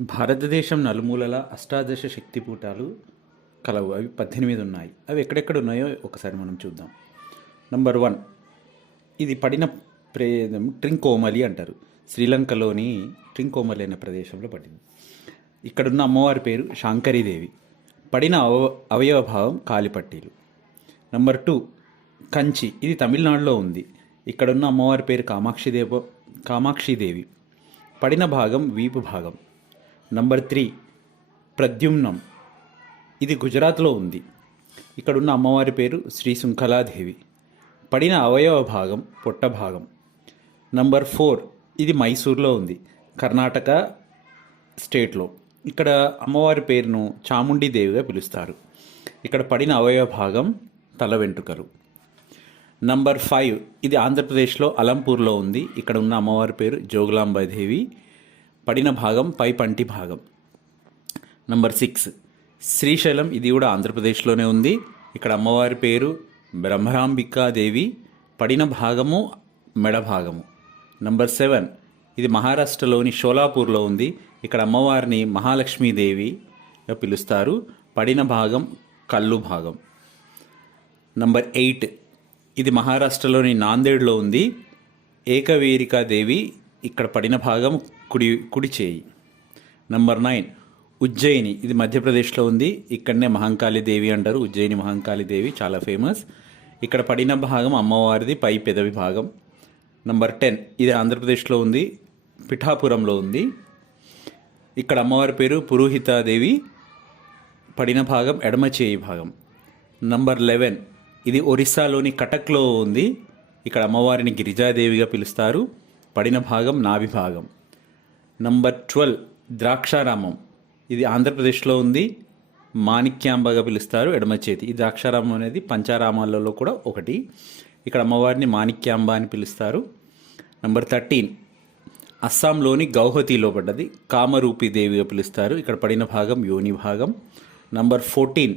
భారతదేశం నలుమూలల అష్టాదశ శక్తిపూటాలు కలవు. అవి పద్దెనిమిది ఉన్నాయి. అవి ఎక్కడెక్కడ ఉన్నాయో ఒకసారి మనం చూద్దాం. నంబర్ వన్ ఇది పడిన ప్రేదం ట్రింకోమలి అంటారు. శ్రీలంకలోని ట్రింకోమలి అనే ప్రదేశంలో పడింది. ఇక్కడున్న అమ్మవారి పేరు శాంకరీదేవి. పడిన అవ అవయవభావం కాలిపట్టీలు. నంబర్ టూ కంచి ఇది తమిళనాడులో ఉంది. ఇక్కడున్న అమ్మవారి పేరు కామాక్షిదేవ కామాక్షిదేవి. పడిన భాగం వీపు భాగం. Number three Pradyumnam. ఇది గుజరాత్లో ఉంది. ఇక్కడున్న అమ్మవారి పేరు శ్రీ శృంఖలాదేవి. పడిన అవయవ భాగం పొట్ట భాగం. నంబర్ ఫోర్ ఇది మైసూర్లో ఉంది. కర్ణాటక స్టేట్లో. ఇక్కడ అమ్మవారి పేరును చాముండి దేవిగా పిలుస్తారు. ఇక్కడ పడిన అవయవ భాగం తల వెంట్రుకలు. నంబర్ ఫైవ్ ఇది ఆంధ్రప్రదేశ్లో అలంపూర్లో ఉంది. ఇక్కడ ఉన్న అమ్మవారి పేరు జోగులాంబాదేవి పడిన భాగం పై పంటి భాగం. నంబర్ సిక్స్ శ్రీశైలం ఇది కూడా ఆంధ్రప్రదేశ్లోనే ఉంది. ఇక్కడ అమ్మవారి పేరు బ్రహ్మరాంబికాదేవి. పడిన భాగము మెడ భాగము. నంబర్ సెవెన్ ఇది మహారాష్ట్రలోని షోలాపూర్లో ఉంది. ఇక్కడ అమ్మవారిని మహాలక్ష్మీదేవిగా పిలుస్తారు. పడిన భాగం కళ్ళు భాగం. నంబర్ ఎయిట్ ఇది మహారాష్ట్రలోని నాందేడ్లో ఉంది. ఏకవీరికాదేవి ఇక్కడ పడిన భాగం కుడి కుడి చేయి. Number nine Ujjaini. ఇది మధ్యప్రదేశ్లో ఉంది. ఇక్కడనే మహంకాళి దేవి అంటారు. ఉజ్జయిని మహంకాళి దేవి చాలా ఫేమస్ ఇక్కడ పడిన భాగం అమ్మవారిది పై పెదవి భాగం. నంబర్ టెన్ ఇది ఆంధ్రప్రదేశ్లో ఉంది. పిఠాపురంలో ఉంది. ఇక్కడ అమ్మవారి పేరు పురోహితాదేవి పడిన భాగం ఎడమ చేయి భాగం. నంబర్ లెవెన్ ఇది ఒరిస్సాలోని కటక్లో ఉంది. ఇక్కడ అమ్మవారిని గిరిజాదేవిగా పిలుస్తారు. పడిన భాగం నాభిభాగం నంబర్ ట్వెల్వ్ ద్రాక్షారామం. ఇది ఆంధ్రప్రదేశ్లో ఉంది. మాణిక్యాంబగా పిలుస్తారు ఎడమ చేతి ఈ ద్రాక్షారామం అనేది పంచారామాలలో కూడా ఒకటి. ఇక్కడ అమ్మవారిని మాణిక్యాంబ అని పిలుస్తారు. నంబర్ థర్టీన్ అస్సాంలోని గౌహతిలో పడ్డది. కామరూపి దేవిగా పిలుస్తారు. ఇక్కడ పడిన భాగం యోని భాగం. నంబర్ ఫోర్టీన్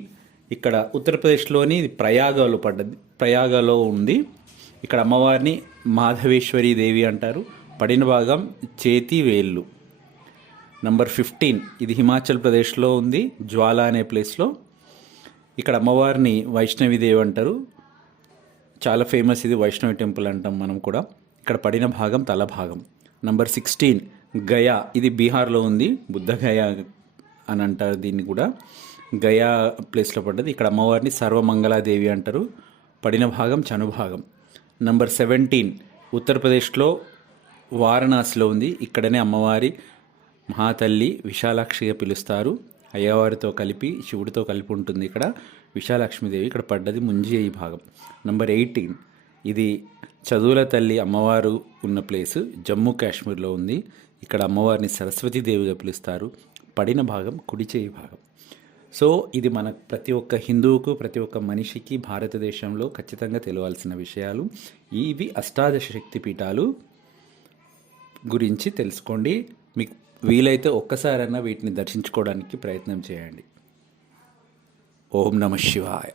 ఇక్కడ ఉత్తరప్రదేశ్లోని ప్రయాగలో పడ్డది ప్రయాగలో ఉంది. ఇక్కడ అమ్మవారిని మాధవేశ్వరి దేవి అంటారు. పడిన భాగం చేతి వేళ్ళు. నంబర్ ఫిఫ్టీన్ ఇది హిమాచల్ ప్రదేశ్లో ఉంది. జ్వాల అనే ప్లేస్లో. ఇక్కడ అమ్మవారిని వైష్ణవి దేవి అంటారు. చాలా ఫేమస్ ఇది వైష్ణవి టెంపుల్ అంటాం మనం కూడా. ఇక్కడ పడిన భాగం తల భాగం. నంబర్ సిక్స్టీన్ గయా ఇది బీహార్లో ఉంది. బుద్ధగయా అని అంటారు దీన్ని కూడా. గయా ప్లేస్లో పడ్డది. ఇక్కడ అమ్మవారిని సర్వమంగళాదేవి అంటారు. పడిన భాగం చనుభాగం. నంబర్ సెవెంటీన్ ఉత్తరప్రదేశ్లో వారణాసిలో ఉంది. ఇక్కడనే అమ్మవారి మహాతల్లి విశాలాక్షిగా పిలుస్తారు. అయ్యవారితో కలిపి శివుడితో కలిపి ఉంటుంది ఇక్కడ. విశాలక్ష్మీదేవి ఇక్కడ పడ్డది ముంజి ఈ భాగం. Number eighteen. ఇది చదువుల తల్లి అమ్మవారు ఉన్న ప్లేసు. జమ్మూ కాశ్మీర్లో ఉంది. ఇక్కడ అమ్మవారిని సరస్వతీదేవిగా పిలుస్తారు. పడిన భాగం కుడి చేయి భాగం. సో ఇది మన ప్రతి ఒక్క హిందువుకు ప్రతి ఒక్క మనిషికి భారతదేశంలో ఖచ్చితంగా తెలియాల్సిన విషయాలు. ఇవి అష్టాదశ శక్తి పీఠాలు గురించి తెలుసుకోండి. మీకు వీలైతే ఒక్కసారైనా వీటిని దర్శించుకోవడానికి ప్రయత్నం చేయండి. ఓం నమ శివాయ.